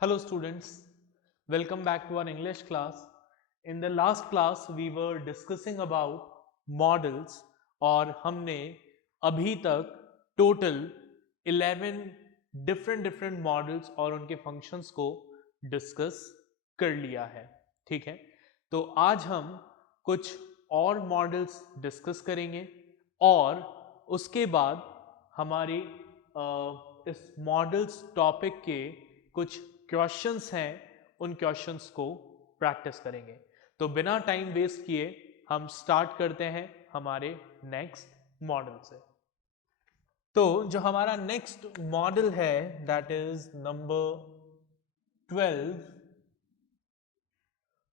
Hello students, welcome back to our English class. In the last class we were discussing about models और हमने अभी तक total 11 different models और उनके functions को discuss कर लिया है. ठीक है, तो आज हम कुछ और models discuss करेंगे और उसके बाद हमारी इस मॉडल्स टॉपिक के कुछ क्वेश्चंस हैं, उन क्वेश्चंस को प्रैक्टिस करेंगे. तो बिना टाइम वेस्ट किए हम स्टार्ट करते हैं हमारे नेक्स्ट मॉडल से. तो जो हमारा नेक्स्ट मॉडल है दैट इज नंबर 12,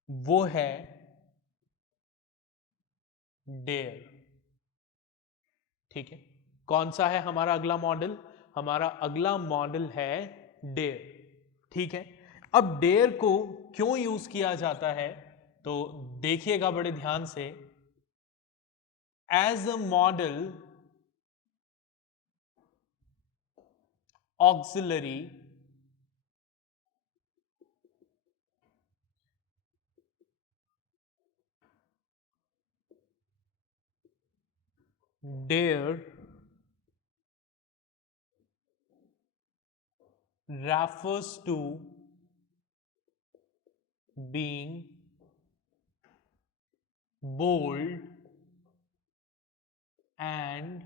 वो है डेयर. ठीक है, कौन सा है हमारा अगला मॉडल? हमारा अगला मॉडल है डेयर. ठीक है, अब डेयर को क्यों यूज किया जाता है तो देखिएगा बड़े ध्यान से. As a modal auxiliary dare refers to being bold and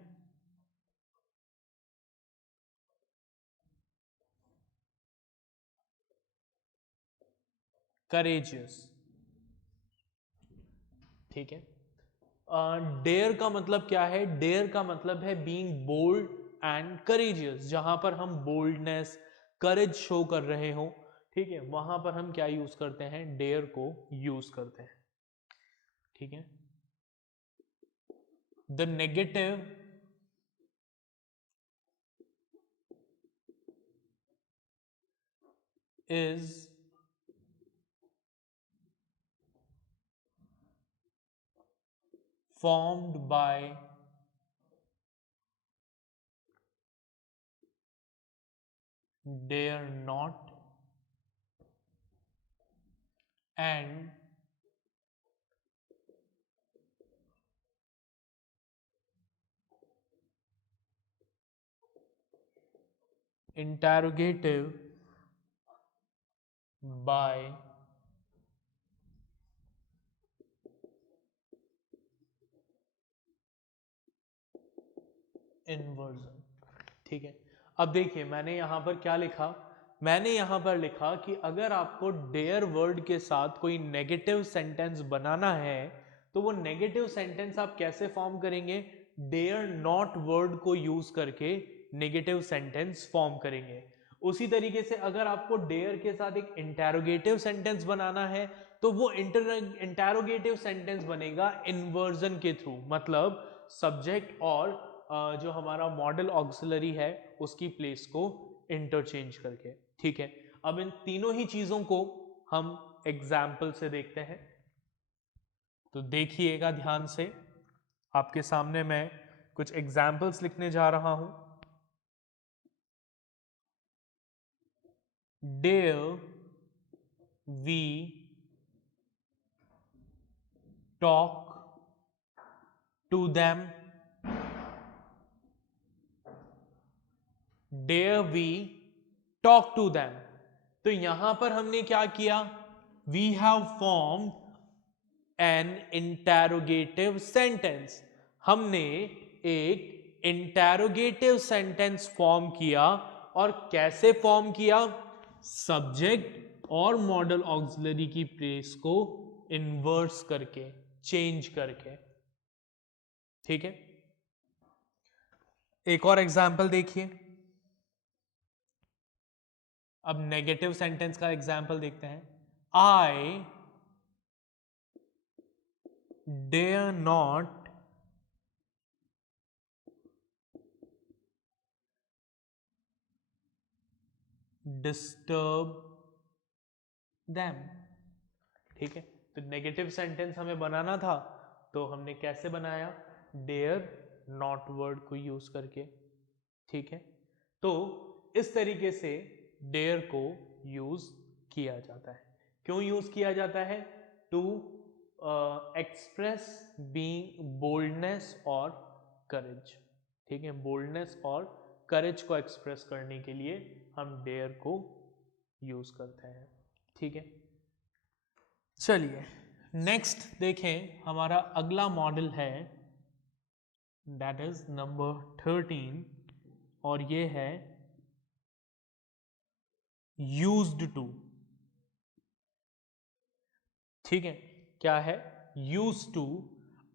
courageous. ठीक है, डेयर का मतलब क्या है? डेयर का मतलब है बीइंग बोल्ड एंड करेजियस. जहां पर हम बोल्डनेस, करेज शो कर रहे हो, ठीक है, वहां पर हम क्या यूज करते हैं? डेयर को यूज करते हैं. ठीक है, the negative is formed by dare not and interrogative by inversion. ठीक है, अब देखिए मैंने यहां पर क्या लिखा. मैंने यहां पर लिखा कि अगर आपको डेयर वर्ड के साथ कोई नेगेटिव सेंटेंस बनाना है तो वो नेगेटिव सेंटेंस आप कैसे फॉर्म करेंगे? डेयर नॉट वर्ड को यूज करके नेगेटिव सेंटेंस फॉर्म करेंगे. उसी तरीके से अगर आपको डेयर के साथ एक इंटेरोगेटिव सेंटेंस बनाना है तो वो इंटेरोगेटिव सेंटेंस बनेगा इन्वर्जन के थ्रू. मतलब सब्जेक्ट और जो हमारा मॉडल ऑक्सिलरी है उसकी प्लेस को इंटरचेंज करके. ठीक है, अब इन तीनों ही चीजों को हम एग्जाम्पल से देखते हैं. तो देखिएगा ध्यान से, आपके सामने मैं कुछ एग्जाम्पल्स लिखने जा रहा हूं. Dare we talk to them? Dare we talk to them? तो यहां पर हमने क्या किया? We have formed an interrogative sentence. हमने एक इंटेरोगेटिव सेंटेंस फॉर्म किया. और कैसे फॉर्म किया? सब्जेक्ट और मॉडल ऑक्सिलरी की प्लेस को इन्वर्स करके, चेंज करके. ठीक है, एक और एग्जाम्पल देखिए. अब नेगेटिव सेंटेंस का एग्जाम्पल देखते हैं. I dare not disturb them. ठीक है, तो नेगेटिव सेंटेंस हमें बनाना था तो हमने कैसे बनाया? डेयर नॉट वर्ड को यूज करके. ठीक है, तो इस तरीके से डेयर को यूज किया जाता है। क्यों यूज किया जाता है? टू एक्सप्रेस बीइंग बोल्डनेस और करेज। ठीक है, बोल्डनेस और करेज को एक्सप्रेस करने के लिए हम डेयर को यूज करते हैं। ठीक है, चलिए नेक्स्ट देखें, हमारा अगला मॉडल है दैट इज नंबर 13 और ये है यूज्ड टू। ठीक है, क्या है? Used to.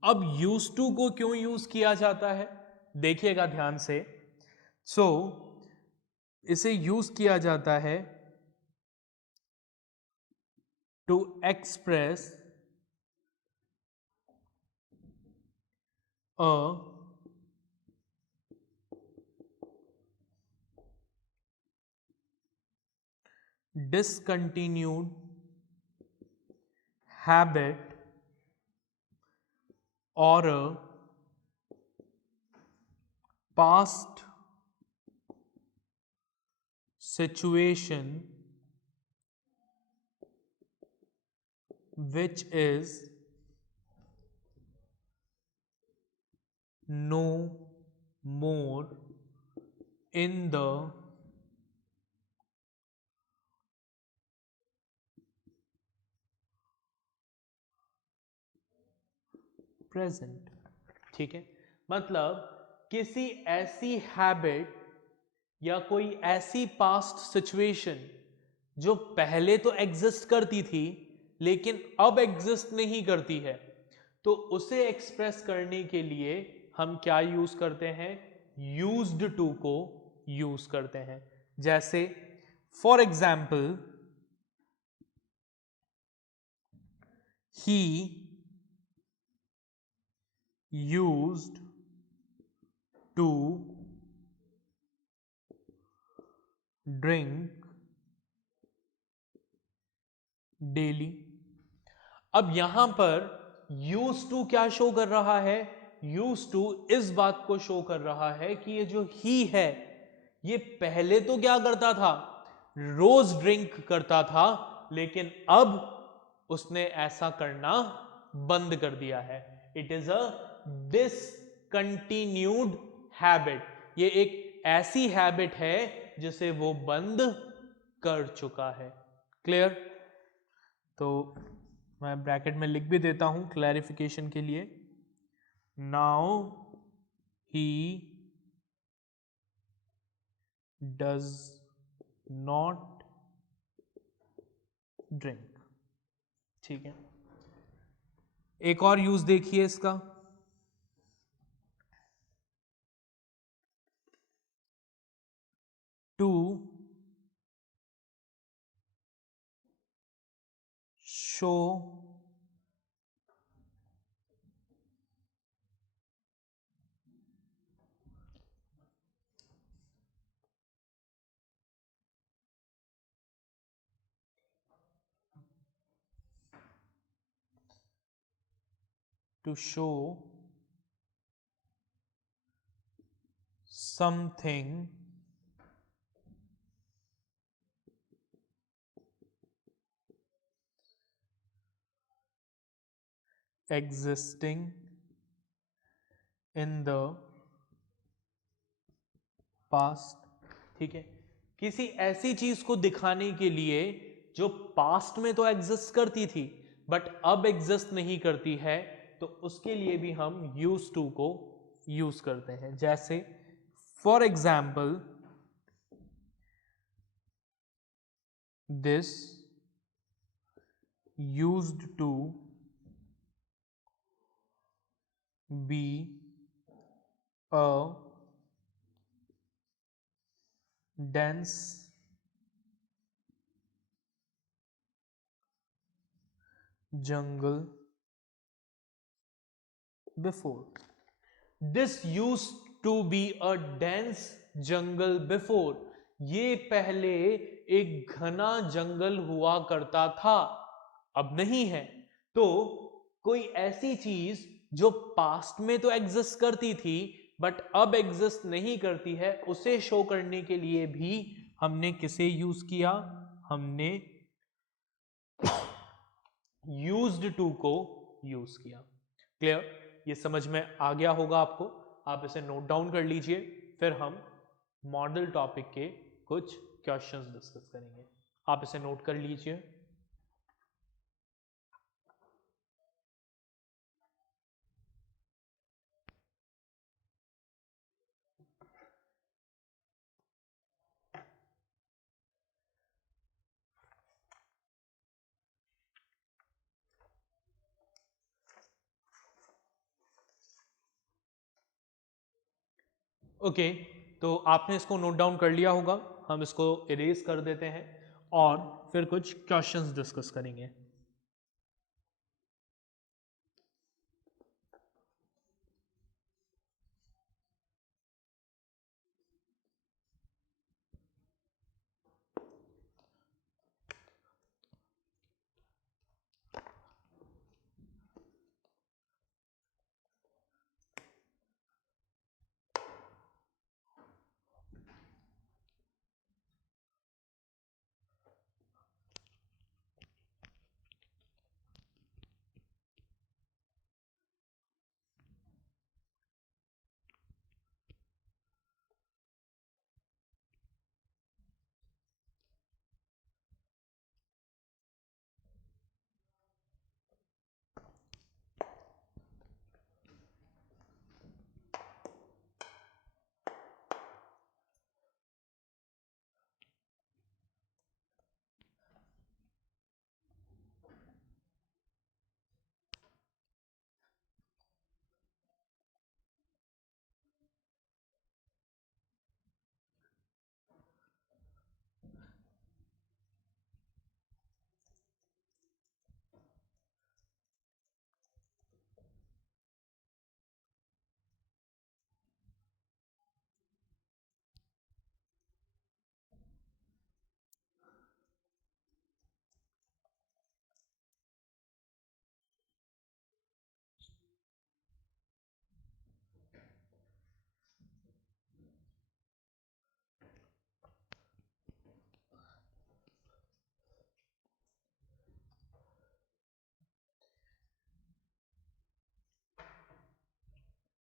अब यूज्ड टू को क्यों यूज किया जाता है देखिएगा ध्यान से। सो इसे यूज किया जाता है to express a discontinued habit or a past situation which is no more in the present. ठीक है, मतलब किसी ऐसी हैबिट या कोई ऐसी पास्ट सिचुएशन जो पहले तो एग्जिस्ट करती थी लेकिन अब एग्जिस्ट नहीं करती है, तो उसे एक्सप्रेस करने के लिए हम क्या यूज करते हैं? यूज्ड टू को यूज करते हैं। जैसे for example, he used to drink daily। अब यहां पर used to क्या शो कर रहा है? used to इस बात को शो कर रहा है कि ये जो ही है ये पहले तो क्या करता था? रोज ड्रिंक करता था, लेकिन अब उसने ऐसा करना बंद कर दिया है। It is a discontinued habit. ये एक ऐसी हैबिट है जिसे वो बंद कर चुका है। क्लियर? तो मैं ब्रैकेट में लिख भी देता हूं क्लैरिफिकेशन के लिए। Now he does not drink. ठीक है, एक और यूज देखिए इसका। To show to show something existing in the past। ठीक है, किसी ऐसी चीज को दिखाने के लिए जो पास्ट में तो एग्जिस्ट करती थी बट अब एग्जिस्ट नहीं करती है, तो उसके लिए भी हम यूज टू को यूज करते हैं। जैसे for example, this used to be a dense jungle before। This used to be a dense jungle before। ये पहले एक घना जंगल हुआ करता था, अब नहीं है। तो कोई ऐसी चीज जो पास्ट में तो एग्जिस्ट करती थी बट अब एग्जिस्ट नहीं करती है, उसे शो करने के लिए भी हमने किसे यूज किया? हमने यूज्ड टू को यूज किया। क्लियर? ये समझ में आ गया होगा आपको, आप इसे नोट डाउन कर लीजिए, फिर हम मॉडल टॉपिक के कुछ क्वेश्चंस डिस्कस करेंगे। आप इसे नोट कर लीजिए। ओके, तो आपने इसको नोट डाउन कर लिया होगा, हम इसको इरेज कर देते हैं और फिर कुछ क्वेश्चंस डिस्कस करेंगे।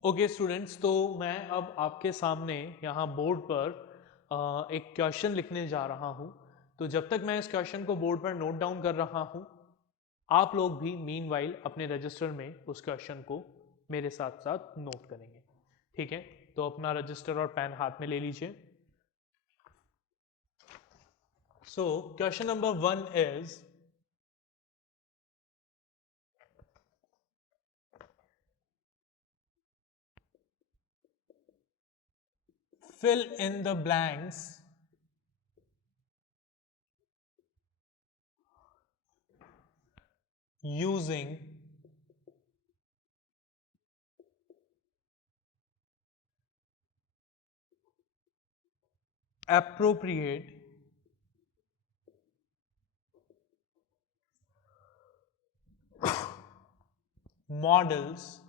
ओके स्टूडेंट्स, तो मैं अब आपके सामने यहाँ बोर्ड पर एक क्वेश्चन लिखने जा रहा हूँ। तो जब तक मैं इस क्वेश्चन को बोर्ड पर नोट डाउन कर रहा हूँ, आप लोग भी मीनवाइल अपने रजिस्टर में उस क्वेश्चन को मेरे साथ साथ नोट करेंगे। ठीक है, तो अपना रजिस्टर और पेन हाथ में ले लीजिए। So question number 1 is, fill in the blanks using appropriate models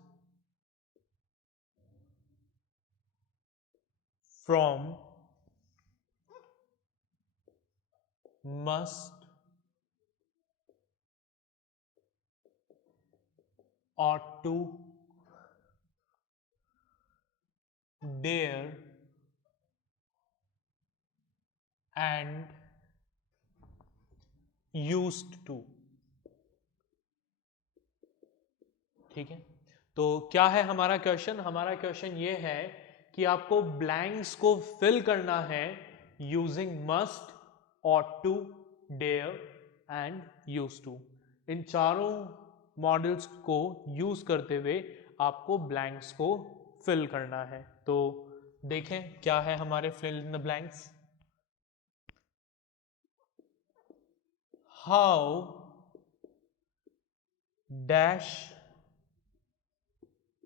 from must, ought to, dare and used to। ठीक है, तो क्या है हमारा क्वेश्चन? हमारा क्वेश्चन ये है कि आपको ब्लैंक्स को फिल करना है using must, ought to, dare and used to। इन चारों मॉडल्स को यूज करते हुए आपको ब्लैंक्स को फिल करना है। तो देखें क्या है हमारे fill in the blanks. How dash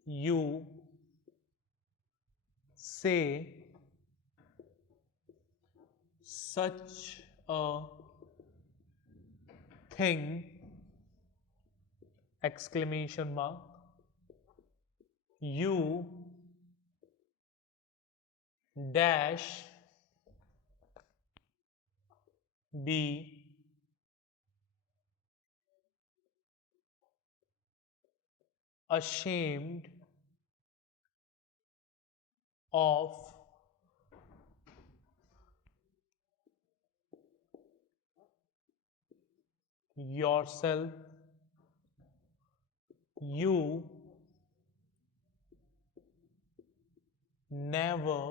you say such a thing, exclamation mark, you dash be ashamed of yourself. You never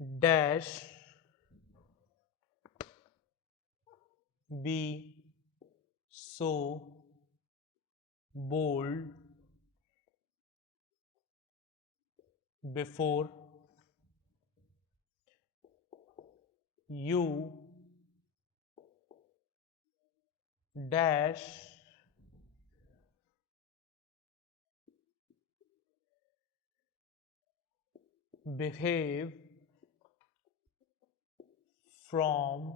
dash be so bold before. You dash behave from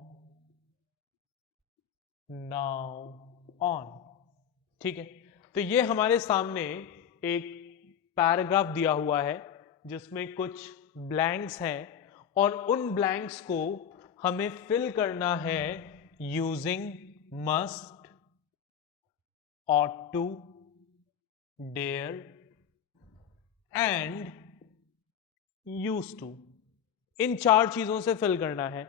now on. ठीक है, तो ये हमारे सामने एक paragraph दिया हुआ है जिसमें कुछ ब्लैंक्स हैं और उन ब्लैंक्स को हमें फिल करना है using must, ought to, dare and used to. इन चार चीजों से फिल करना है,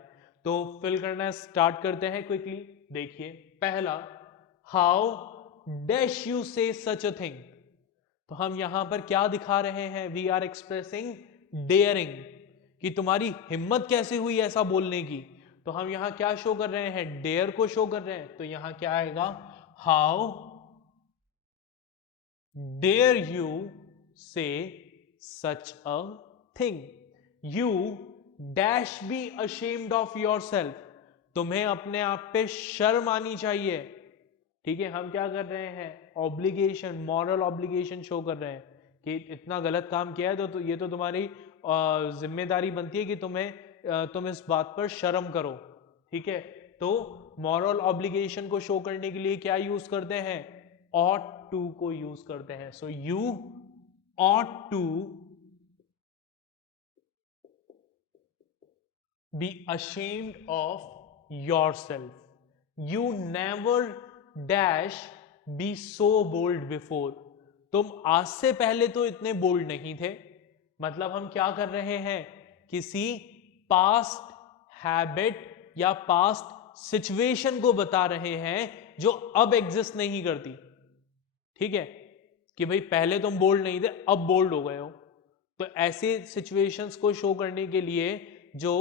तो फिल करना स्टार्ट करते हैं क्विकली। देखिए पहला, how dash you say such a thing. तो हम यहां पर क्या दिखा रहे हैं? वी आर एक्सप्रेसिंग डेयरिंग, कि तुम्हारी हिम्मत कैसे हुई ऐसा बोलने की। तो हम यहां क्या शो कर रहे हैं? डेयर को शो कर रहे हैं। तो यहां क्या आएगा? How dare you say such a thing. You dash be ashamed of yourself. तुम्हें अपने आप पे शर्म आनी चाहिए। ठीक है, हम क्या कर रहे हैं? ऑब्लिगेशन, मॉरल ऑब्लिगेशन शो कर रहे हैं कि इतना गलत काम किया है तो ये तो तुम्हारी जिम्मेदारी बनती है कि तुम इस बात पर शर्म करो। ठीक है, तो मॉरल ऑब्लिगेशन को शो करने के लिए क्या यूज करते हैं? ought to को यूज करते हैं। So you ought to be ashamed of yourself. You never dash be so bold before. तुम आज से पहले तो इतने बोल्ड नहीं थे। मतलब हम क्या कर रहे हैं? किसी पास्ट हैबिट या पास्ट सिचुएशन को बता रहे हैं जो अब एग्जिस्ट नहीं करती। ठीक है, कि भाई पहले तुम बोल्ड नहीं थे, अब बोल्ड हो गए हो। तो ऐसे सिचुएशंस को शो करने के लिए जो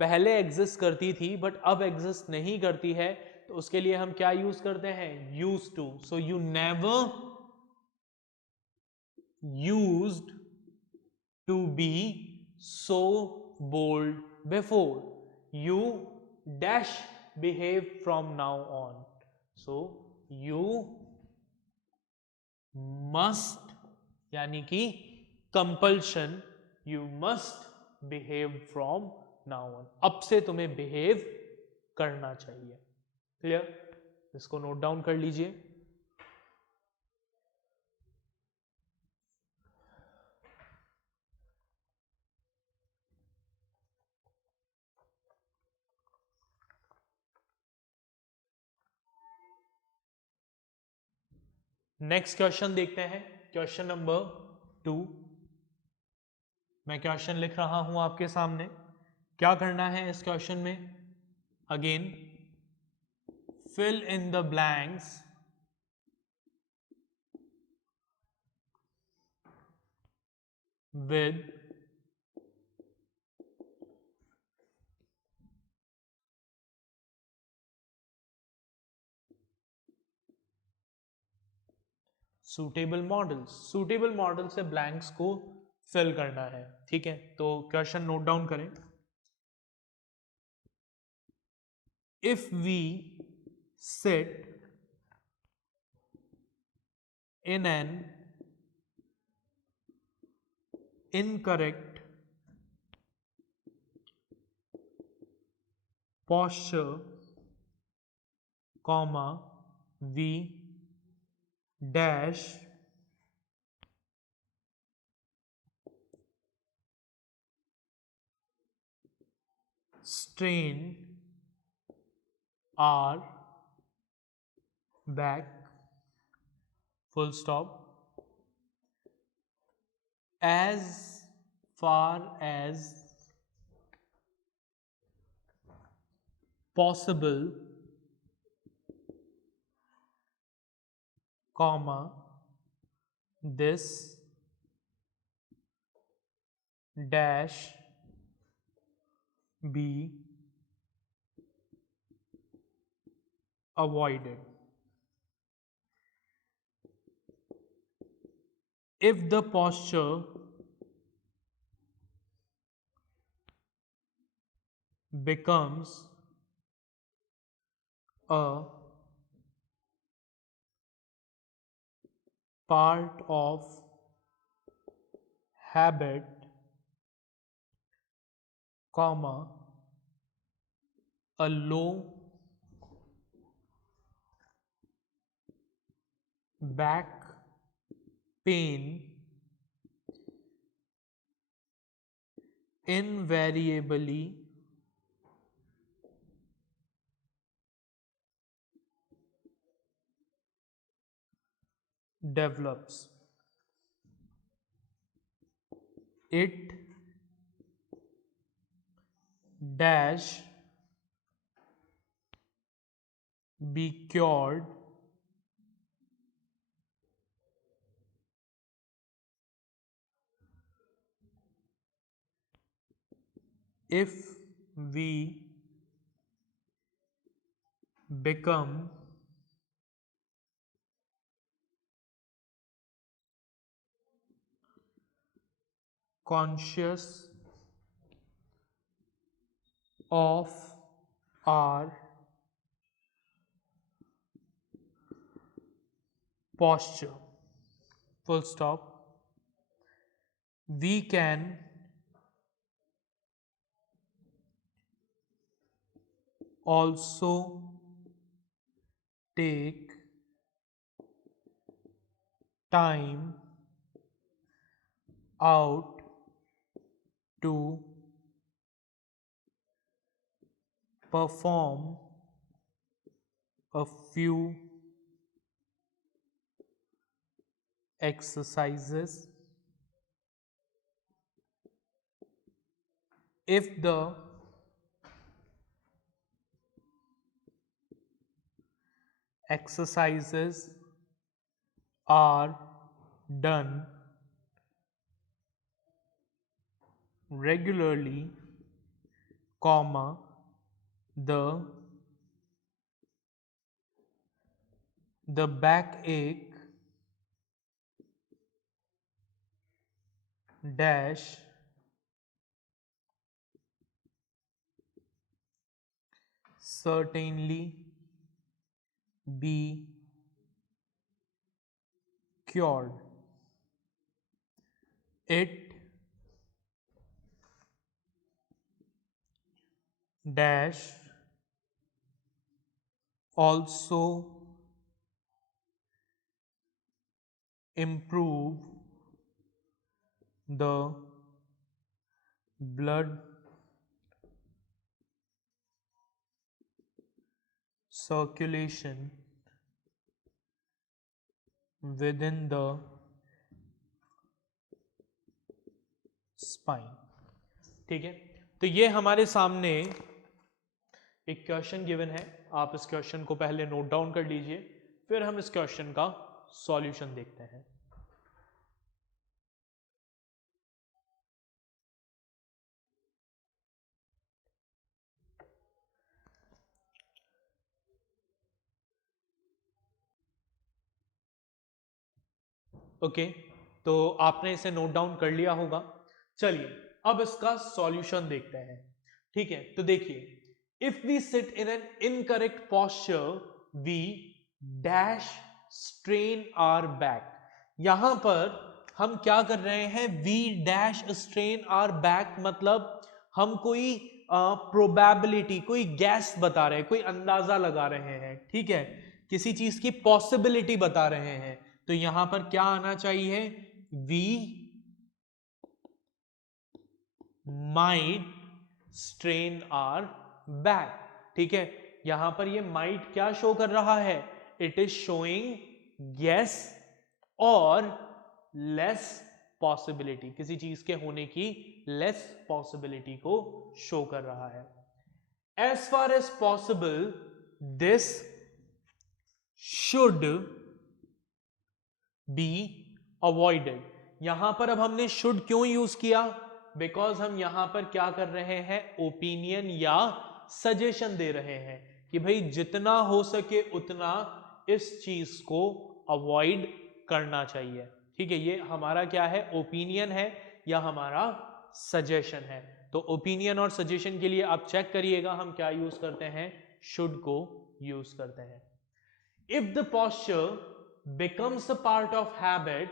पहले एग्जिस्ट करती थी बट अब एग्जिस्ट नहीं करती है, तो उसके लिए हम क्या यूज करते हैं? Use to. So you never used to be so bold before. You dash behave from now on. So you must, यानी कि compulsion, you must behave from now on. अब से तुम्हें बिहेव करना चाहिए। क्लियर? इसको नोट डाउन कर लीजिए। नेक्स्ट क्वेश्चन देखते हैं, क्वेश्चन नंबर 2। मैं क्वेश्चन लिख रहा हूं आपके सामने। क्या करना है इस क्वेश्चन में? Again, fill in the blanks with suitable modals. Suitable modal से ब्लैंक्स को फिल करना है। ठीक है, तो क्वेश्चन नोट डाउन करें। If we sit in an incorrect posture, comma, we dash strain are back, full stop, as far as possible, comma, this dash be avoided. If the posture becomes a part of habit, comma, a low back pain invariably develops. It dash be cured if we become conscious of our posture, full stop. We can also take time out to perform a few exercises. If the exercises are done regularly, comma, the backache dash certainly be cured. It dash also improve the blood circulation within the spine. ठीक है, तो ये हमारे सामने एक question given है. आप इस क्वेश्चन को पहले नोट डाउन कर लीजिए, फिर हम इस क्वेश्चन का सॉल्यूशन देखते हैं. ओके, तो आपने इसे नोट डाउन कर लिया होगा. चलिए अब इसका सॉल्यूशन देखते हैं. ठीक है, तो देखिए, if we sit in an incorrect posture we dash strain our back. यहां पर हम क्या कर रहे हैं, we dash strain our back, मतलब हम कोई प्रोबेबिलिटी, कोई गैस बता रहे हैं, कोई अंदाजा लगा रहे हैं. ठीक है, किसी चीज की पॉसिबिलिटी बता रहे हैं. तो यहां पर क्या आना चाहिए, we might strain our back. ठीक है, यहां पर ये माइट क्या शो कर रहा है, इट इज शोइंग यस और लेस पॉसिबिलिटी, किसी चीज के होने की लेस पॉसिबिलिटी को शो कर रहा है। As far as possible this should be avoided. यहां पर अब हमने शुड क्यों यूज किया, बिकॉज हम यहां पर क्या कर रहे हैं, ओपिनियन या सजेशन दे रहे हैं कि भाई जितना हो सके उतना इस चीज को अवॉइड करना चाहिए। ठीक है, ये हमारा क्या है, ओपिनियन है या हमारा सजेशन है। तो ओपिनियन और सजेशन के लिए आप चेक करिएगा हम क्या यूज करते हैं, शुड को यूज करते हैं। If the posture becomes a part of habit,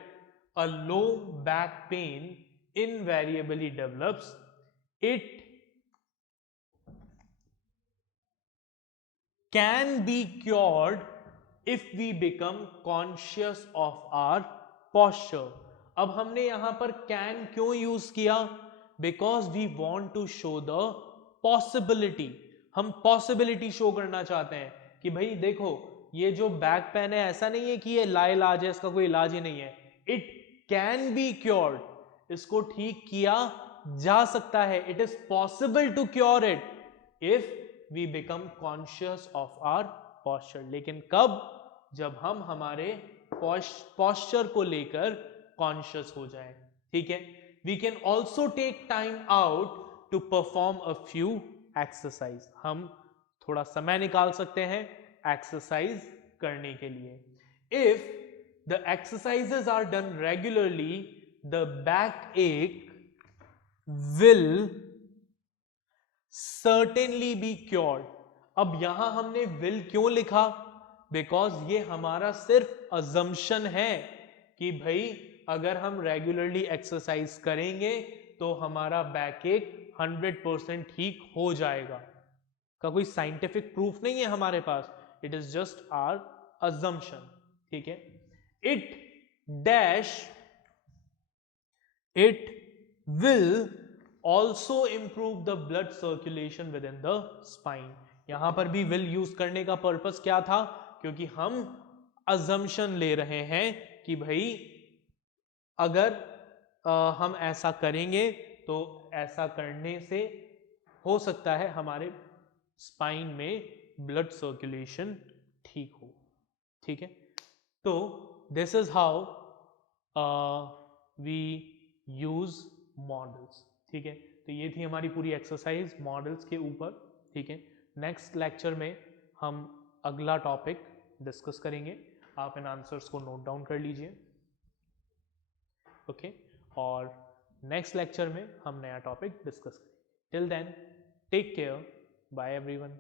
a low back pain invariably develops. It can be cured if we become conscious of our posture. अब हमने यहां पर can क्यों यूज किया, because we want to show the possibility. हम possibility show करना चाहते हैं कि भाई देखो ये जो बैक पेन है ऐसा नहीं है कि ये लाइलाज है, इसका कोई इलाज ही नहीं है, इट कैन बी क्योर्ड, इसको ठीक किया जा सकता है, it is possible to cure it if we become conscious of our posture. लेकिन कब, जब हम हमारे पॉस्चर को लेकर कॉन्शियस हो जाएं। ठीक है, we can also take time out to perform a few exercise, हम थोड़ा समय निकाल सकते हैं एक्सरसाइज करने के लिए। If the exercises are done regularly the back ache will certainly be cured. अब यहां हमने विल क्यों लिखा, बिकॉज ये हमारा सिर्फ अजम्पशन है कि भाई अगर हम रेगुलरली एक्सरसाइज करेंगे तो हमारा बैक एक 100% ठीक हो जाएगा, का कोई साइंटिफिक प्रूफ नहीं है हमारे पास, it is just our assumption. ठीक है, it dash it will also improve the blood circulation within the spine. यहां पर भी विल यूज करने का पर्पस क्या था, क्योंकि हम अजम्पशन ले रहे हैं कि भाई अगर हम ऐसा करेंगे तो ऐसा करने से हो सकता है हमारे स्पाइन में ब्लड सर्कुलेशन ठीक हो। ठीक है, तो this is how we use models. ठीक है, तो ये थी हमारी पूरी एक्सरसाइज मॉडल्स के ऊपर। ठीक है, नेक्स्ट लेक्चर में हम अगला टॉपिक डिस्कस करेंगे, आप इन आंसर्स को नोट डाउन कर लीजिए। ओके, और नेक्स्ट लेक्चर में हम नया टॉपिक डिस्कस करेंगे। Till then take care, bye everyone.